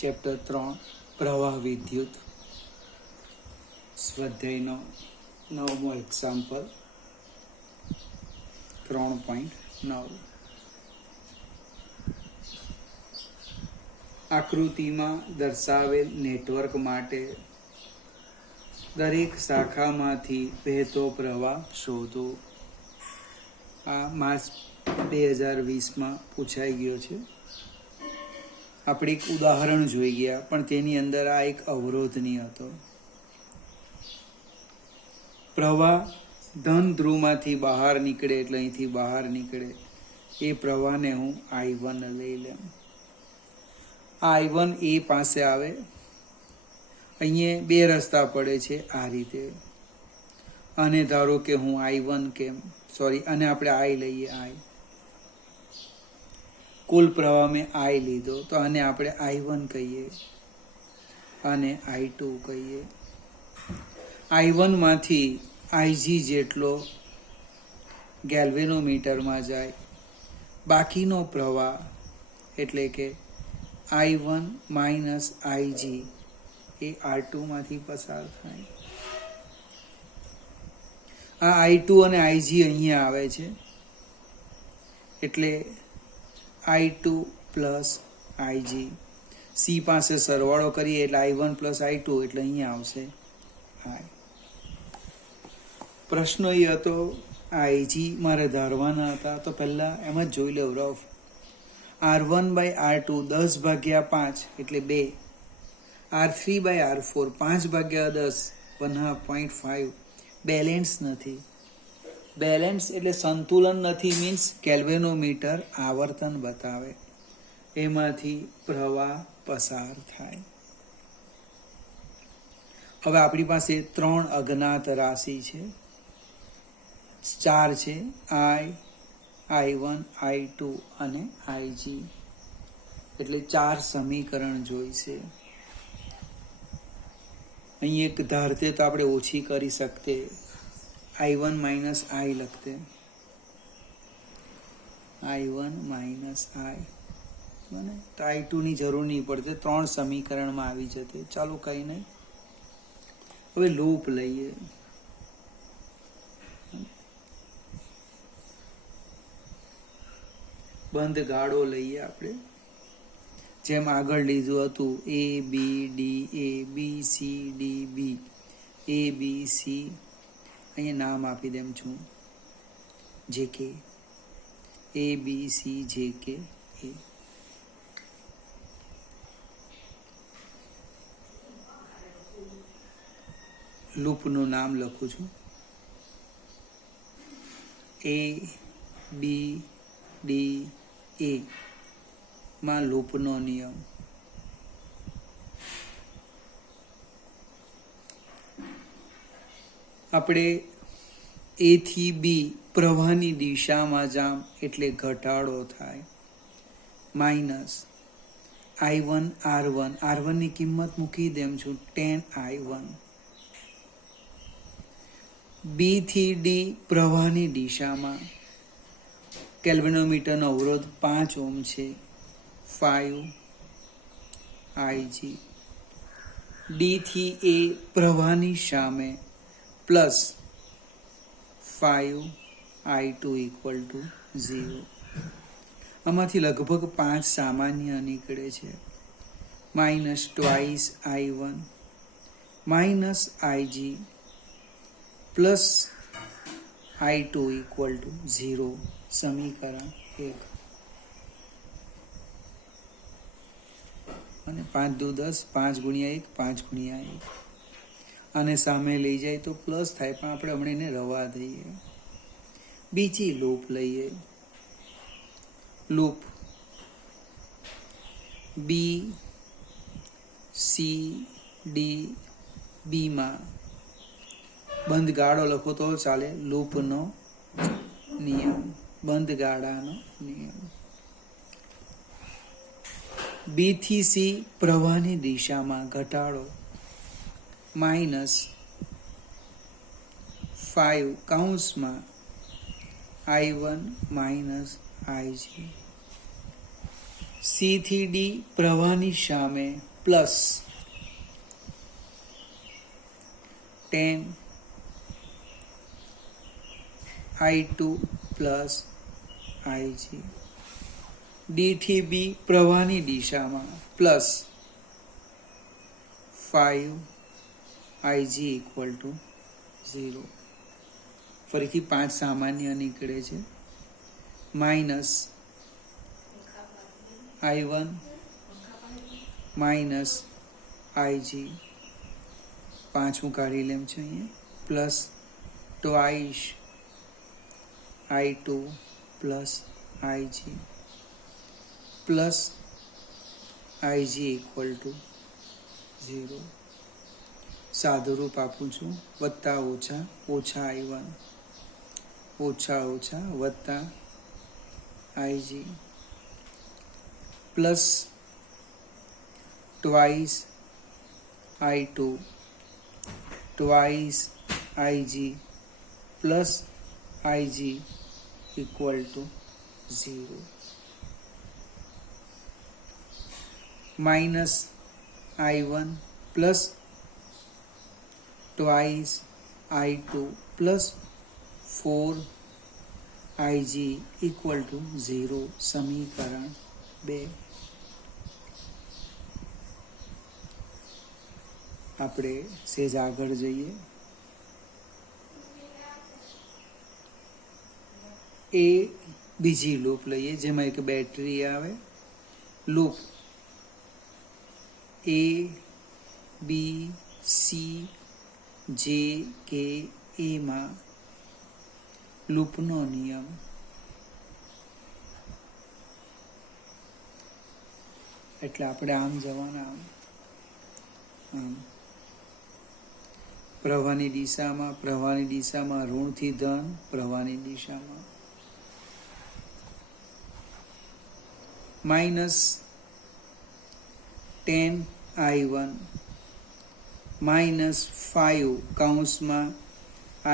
Chapter 3 પ્રવાહ વિદ્યુત સ્વાધ્યાયનો 9મો example 3.9 આકૃતિમાં દર્શાવેલ નેટવર્ક માટે દરેક શાખામાંથી વહેતો પ્રવાહ શોધો. આ માર્ચ 2020માં પૂછાઈ ગયો છે. આપણે એક ઉદાહરણ જોઈ ગયા, પણ તેની અંદર આ એક અવરોધની હતો. પ્રવાહ ધન ધ્રુવમાંથી બહાર નીકળે એટલે અહીંથી બહાર નીકળે, એ પ્રવાહને હું I1 લઈ લઉં. I1 એ પાસે આવે, અહીંયા બે રસ્તા પડે છે આ રીતે, અને ધારો કે હું I1 અને આપણે I લઈએ. કુલ પ્રવાહ મેં I લીધો, તો આને આપણે I1 કહીએ અને I2 કહીએ. I1 માંથી Ig જેટલો ગેલ્વેનોમીટરમાં જાય, બાકીનો પ્રવાહ એટલે કે I1 માઇનસ Ig એ R2 માંથી પસાર થાય. આ I2 અને Ig અહીંયા આવે છે, એટલે I2 પ્લસ Ig. C પાસે સરવાળો કરીએ એટલે I1 પ્લસ I2 એટલે અહીંયા આવશે I. પ્રશ્ન એ હતો, Ig મારે ધારવાના હતા, તો પહેલાં એમ જ જોઈ લો રફ. R1/R2 10/5 એટલે 2, R3/R4 5/10 1/5. બેલેન્સ નથી. બેલેન્સ એટલે સંતુલન નથી, મીન્સ કેલ્વેનોમીટર આવર્તન બતાવે, એમાંથી પ્રવાહ પસાર થાય. હવે આપણી પાસે 3 અજ્ઞાત રાશિ છે, 4 છે, I1, I2 અને Ig. એટલે 4 સમીકરણ જોઈશે. અહીં એક ધારતે તો આપણે ઓછી કરી શકતે, I1 minus I લખતે, I1 minus I બને તો I2 ની જરૂર નહીં પડતે, 3 સમીકરણમાં આવી જતે. ચાલો કંઈ નહીં. હવે લૂપ લઈએ. બંધ ગાળો લઈએ આપણે, જેમ આગળ લીધું હતું A B D A B C D B A B C. અહીંયા નામ આપી દેમ છું JK, A B C JK A. લૂપનું નામ લખું છું A B D A માં લૂપનો નિયમ. આપણે A થી B પ્રવાહની દિશામાં જામ એટલે ઘટાડો થાય, માઇનસ I1 R1, R1 ની કિંમત મૂકી દેમ છું 10I1. B થી D પ્રવાહની દિશામાં કેલ્વેનોમીટરનો અવરોધ 5 ઓહ્મ છે, 5Ig. D થી A પ્રવાહની સામે પ્લસ 5I2 = 0. આમાંથી લગભગ 5 સામાન્ય નીકળે છે, minus twice I1 minus Ig plus I2 = 0. સમીકરણ 1. અને 5 દુ 10, 5 ગુણ્યા 1 5 ગુણ્યા 1. આને સામે લઈ જાય તો પ્લસ થાય, પણ આપણે હમણાં એને રવા દઈએ. બીજી લૂપ લઈએ. Loop B C D B માં બંધ ગાળો લખો તો ચાલે. લૂપનો નિયમ, બંધ ગાળાનો નિયમ. B થી C પ્રવાહની દિશામાં ઘટાડો, માઇનસ 5 કૌંસમાં I1 માઇનસ Ig. C થી D પ્રવાહની સામે plus 10 I2 plus IG. D થી બી પ્રવાહની દિશામાં પ્લસ 5 IG ઇક્વલ ટુ 0. ફરીથી 5 સામાન્ય નીકળે છે. માઇનસ I1 માઇનસ IG, પાંચમું કાઢી લેમ છે અહીંયા, plus twice I2 plus IG plus IG equal to 0. સાદું રૂપ આપું છું, વત્તા ઓછા ઓછા I1 ઓછા ઓછા વત્તા IG plus twice I2 twice IG plus IG equal to 0. Minus I1 plus twice I2 plus 4 IG equal to 0. સમીકરણ 2. આપણે સેજ આગળ જઈએ. એ બીજી લૂપ લઈએ જેમાં એક બેટરી આવે. Loop A B C J K A માં લૂપનો નિયમ એટલે આપણે આમ જવાના, આમ પ્રવાહની દિશામાં ઋણથી ધન, પ્રવાહની દિશામાં માઇનસ 10 I1 માઇનસ 5 કૌંસમાં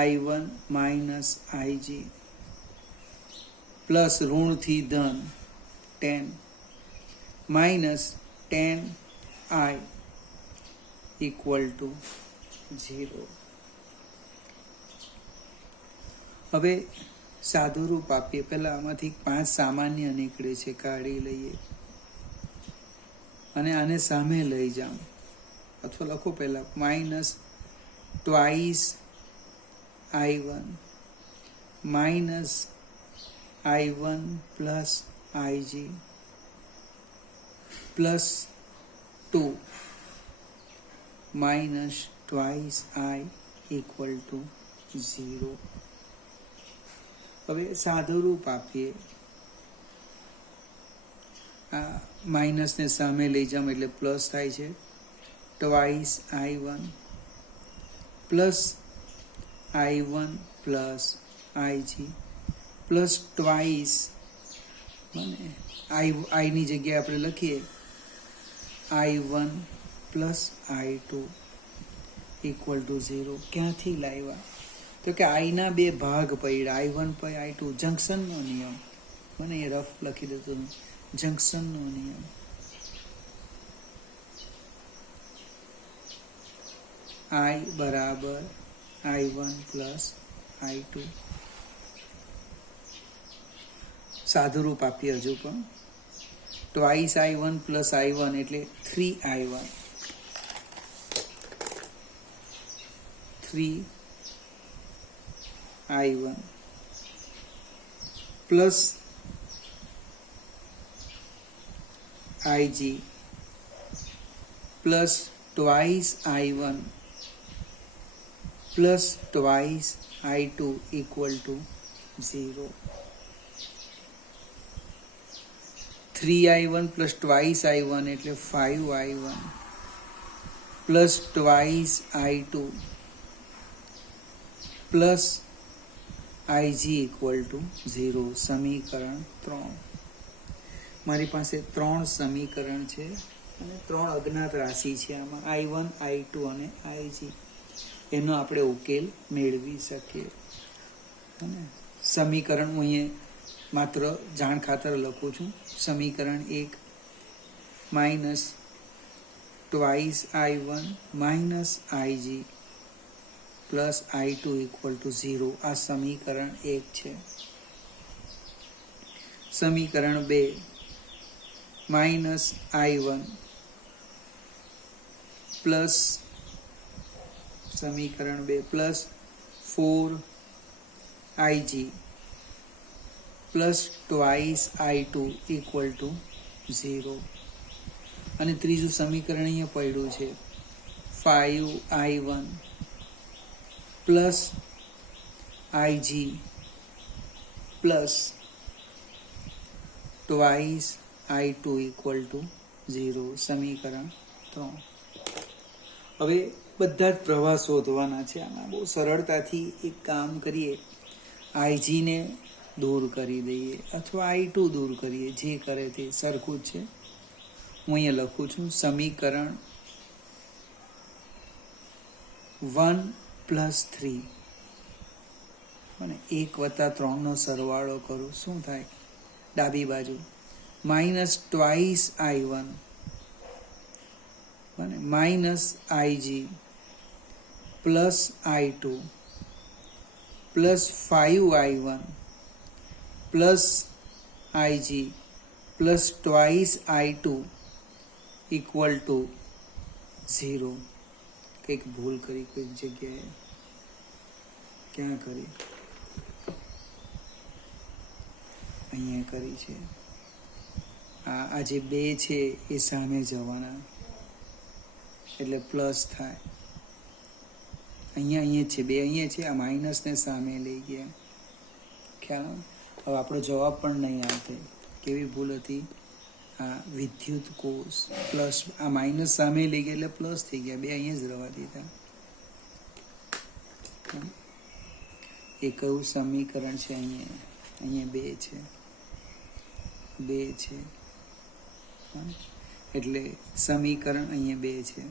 I1 માઇનસ IG પ્લસ ઋણથી ધન 10 માઇનસ 10 I ઇક્વલ ટુ 0. હવે સાદું રૂપ આપીએ. પહેલા આમાંથી 5 સામાન્ય નીકળે છે, કાઢી લઈએ અને આને સામે લઈ જાઓ, અથવા લખો પહેલા minus twice I1 minus I1 plus IG plus 2 minus twice I equal to 0. હવે સાદું રૂપ આપીએ. આ માઇનસને સામે લઈ જામ એટલે પ્લસ થાય છે. Twice I1 plus I1 plus IG plus twice, મને આઈની જગ્યાએ આપણે લખીએ I1 plus I2 equal to 0. ક્યાંથી લાવ્યા? તો કે આઈના 2 ભાગ પડ્યા, I1 પર I2. જંક્શનનો નિયમ, મને એ રફ લખી દેતો, જંક્શનનો નિયમ. I બરાબર I1 પ્લસ I2. સાદું રૂપ આપીએ હજુ પણ. ટ્વાઇસ I1 પ્લસ I1 એટલે 3I1 plus IG plus twice I1 plus twice I2 equal to 0. 3I1 plus twice I1 એટલે 5I1 plus twice I2 plus IG equal to 0. સમીકરણ 3. મારી પાસે 3 સમીકરણ છે અને 3 અજ્ઞાત રાશિ છે આમાં, I1 I2 અને IG. એનો આપણે ઉકેલ મેળવી શકીએ. સમીકરણ હું અહીંયા માત્ર જાણ ખાતર લખું છું. સમીકરણ 1 minus twice I1 minus IG plus I2 equal to 0. આ સમીકરણ 1 છે. સમીકરણ 2 માઇનસ I1 પ્લસ સમીકરણ 2 plus 4IG plus twice I2 equal to 0. અને ત્રીજું સમીકરણ અહીંયા પડ્યું છે 5I1 plus IG plus twice I2 equal to 0. સમીકરણ 3. હવે બધા જ પ્રવાહ શોધવાના છે. આમાં બહુ સરળતાથી એક કામ કરીએ, IG ને દૂર કરી દઈએ અથવા I2 દૂર કરીએ, જે કરે તે સરખું જ છે. હું અહીંયા લખું છું સમીકરણ 1 પ્લસ 3 અને 1+3 સરવાળો કરું, શું થાય? ડાબી બાજુ માઇનસ ટ્વાઇસ I1 અને minus IG plus I2 plus 5I1 plus IG plus twice I2 equal to 0. કંઈક ભૂલ કરી કોઈક જગ્યાએ. ક્યાં કરી? અહીંયા કરી છે. આ જે 2 છે એ સામે જવાના એટલે પ્લસ થાય. અહીંયા છે 2 અહીંયા છે, આ માઇનસને સામે લઈ ગયા. ખ્યાલ? હવે આપણો જવાબ પણ નહીં આપે. કેવી ભૂલ હતી? આ વિદ્યુત કોષ પ્લસ, આ માઇનસ સામે લઈ ગયા એટલે પ્લસ થઈ ગયા. 2 અહીંયા જ રહેવા દીધા. એ કયું સમીકરણ છે? અહીંયા 2 છે, 2 છે. એટલે સમીકરણ અહીંયા 2 છે.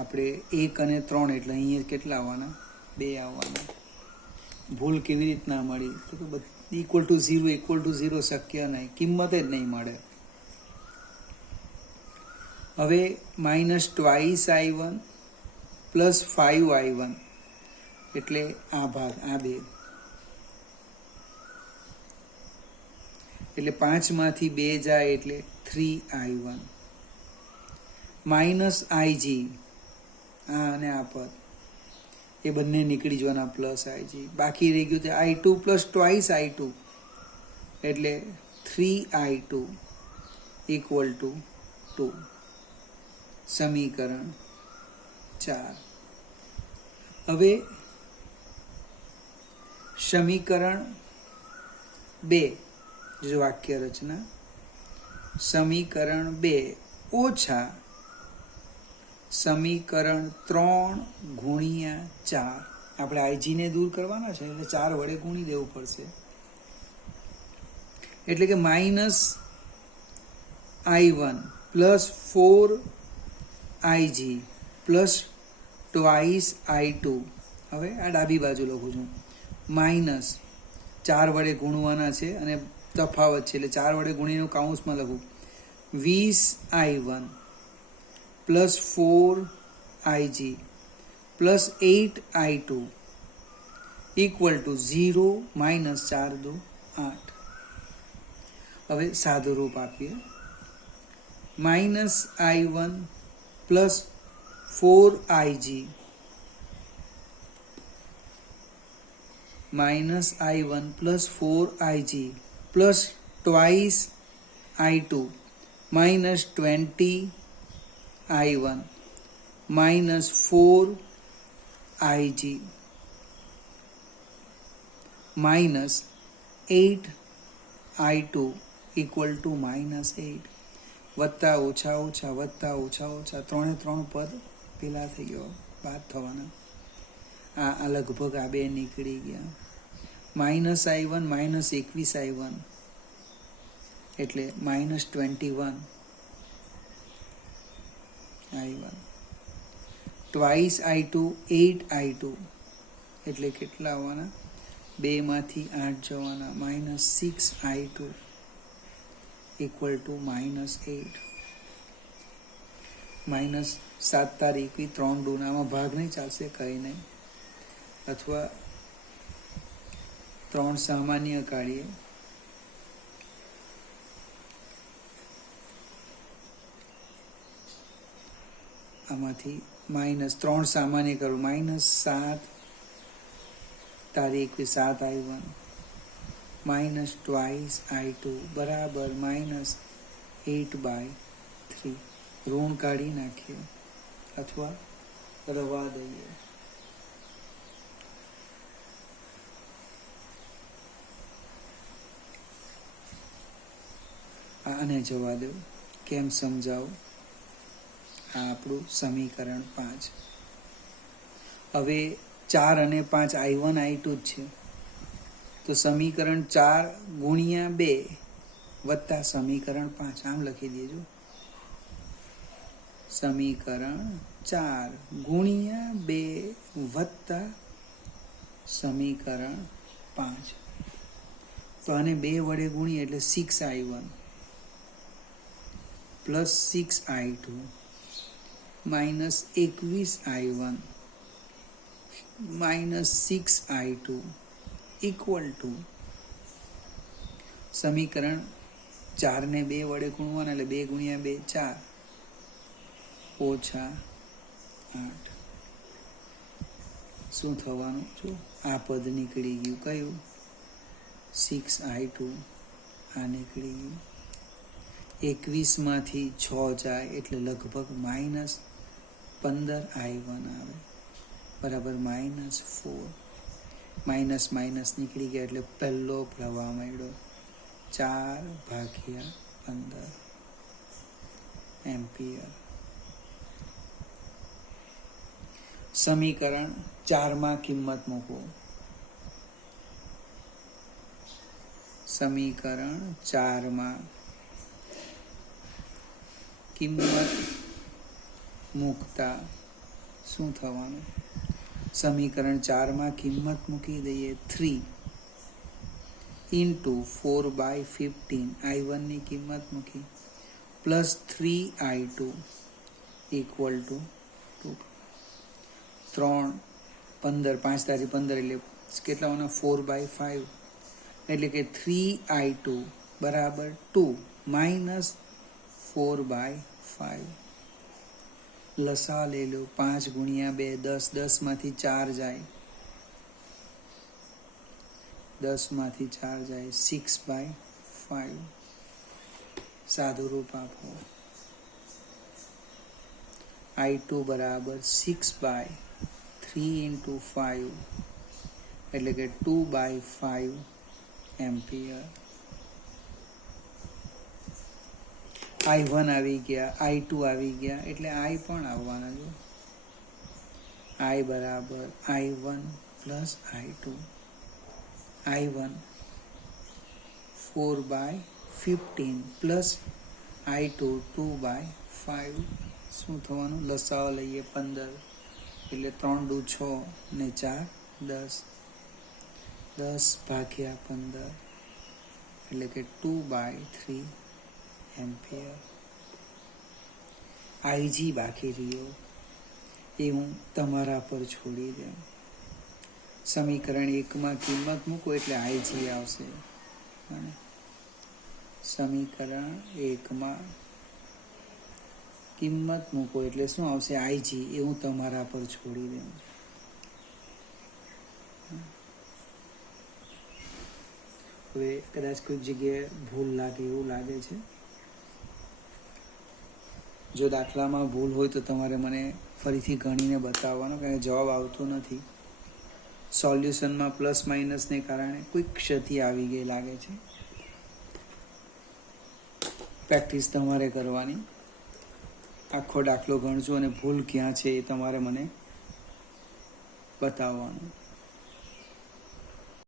આપણે 1 અને 3 એટલે અહીંયા કેટલા આવવાના? 2 આવવાના. ભૂલ કેવી રીતના મળી? તો ઇક્વલ ટુ 0 ઇક્વલ ટુ 0 શક્ય નહીં, કિંમત જ નહીં મળે. હવે minus twice I1 plus 5I1 એટલે આ ભાગ, આ 2 એટલે 5 માંથી 2 જાય એટલે 3I1 માઇનસ IG, આ અને આ પદ એ બંને નીકળી જવાના, પ્લસ IG. બાકી રહી ગયું તે I2 પ્લસ ટ્વાઇસ I2 એટલે 3I2 ઇક્વલ ટુ 2. સમીકરણ 4. હવે સમીકરણ 2 જો વાક્ય રચના, સમીકરણ 2 ઓછા સમીકરણ 3 ગુણ્યા 4. આપણે IG ને દૂર કરવાના છે એટલે 4 વડે ગુણી દેવું પડશે. એટલે કે minus I1 plus 4IG plus twice I2. હવે આ ડાબી બાજુ લખું છું. માઇનસ 4 વડે ગુણવાના છે અને તફાવત છે એટલે 4 વડે ગુણીને કાઉન્સમાં લખું 20I1 plus 4IG plus 8I2 equal to 0 minus 4 2 8. હવે સાદું રૂપ આપીએ. Minus I1 plus 4IG minus I1 plus 4IG plus twice I2 minus 20I1 minus 4IG minus 8I2 equal to minus 8. વત્તા ઓછા ઓછા વત્તા ઓછા ઓછા 3 3 પદ પેલા થઈ ગયો, બાદ થવાના. આ લગભગ આ 2 નીકળી ગયા. માઇનસ I1 માઇનસ 21I1 એટલે minus 21I1 twice I2 8I2 એટલે કેટલા આવવાના? 2 માંથી 8 જવાના, minus 6I2 equal to minus 8. -7 તારીખ 3 ડૂનામાં ભાગ નહીં ચાલશે, કંઈ નહીં. અથવા 3 સામાન્ય કાઢીએ. આમાંથી -3 સામાન્ય કરું. -7 તારીખ 7 I1 -2 I2 બરાબર -8/3. ઋણ કાઢી નાખીએ અથવા રવા દઈએ. આને જવા દો. કેમ સમજાવું? આ આપણું સમીકરણ 5. હવે 4 અને 5 I1 I2 જ છે, તો સમીકરણ 4 ગુણ્યા 2 વત્તા સમીકરણ 5 આમ લખી દેજો. સમીકરણ 4 ગુણ્યા 2 વત્તા સમીકરણ 5. તો આને 2 વડે ગુણીએ એટલે 6I1 plus 6I2 -21I1 -6I2 equal to સમીકરણ 4 ને 2 વડે ગુણવાના એટલે 2 ગુણ્યા 2 4 ઓછા 8. શું થવાનું? જો આ પદ નીકળી ગયું. કયું? 6I2 આ નીકળી ગયું. 21 માંથી 6 જાય એટલે લગભગ -15I1 આવે બરાબર -4. માઇનસ નીકળી ગયા એટલે પહેલો પ્રવાહ મળ્યો 4/15 એમ્પિયર. સમીકરણ 4 કિંમત મૂકો. સમીકરણ 4 કિંમત મૂકતા શું થવાનું? સમીકરણ 4 કિંમત મૂકી દઈએ 3 × 4/15 I1 ની કિંમત મૂકી પ્લસ 3I2 ઇક્વલ ટુ 2. 3 15 5 તારી 15 એટલે કેટલાઓના 4/5 એટલે કે 3I2 બરાબર 2 -4/5. લસા લઈ લો. 5 ગુણ્યા 2 10. 10 માંથી 4 જાય 10 માંથી 4 જાય 6/5. સાદું રૂપ આપો. I2 બરાબર 6/3 × 5 એટલે કે 2/5 એમ્પિયર. I1 આવી ગયા, I2 આવી ગયા એટલે I પણ આવવાના. જો I બરાબર I1 plus I2. I1 4/15 plus I2 2/5. શું થવાનું? લસાઅ લઈએ 15 એટલે 3 દુ 6 ને 4 10. 10/15 એટલે કે 2/3 એમ્પિયર. IG બાકી રહ્યો એ હું તમારા પર છોડી દઉં. સમીકરણ 1 કિંમત મૂકો એટલે IG આવશે. સમીકરણ 1 કિંમત મૂકો એટલે શું આવશે? IG. એ હું તમારા પર છોડી દઉં. હવે કદાચ કોઈક જગ્યાએ ભૂલ લાગે એવું લાગે છે. જો દાખલામાં ભૂલ હોય તો તમારે મને ફરીથી ગણીને બતાવવાનો, કારણ કે જવાબ આવતો નથી. સોલ્યુશનમાં પ્લસ માઇનસને કારણે કોઈ ક્ષતિ આવી ગઈ લાગે છે. પ્રેક્ટિસ તમારે કરવાની. આખો દાખલો ગણજો અને ભૂલ ક્યાં છે એ તમારે મને બતાવવાનું.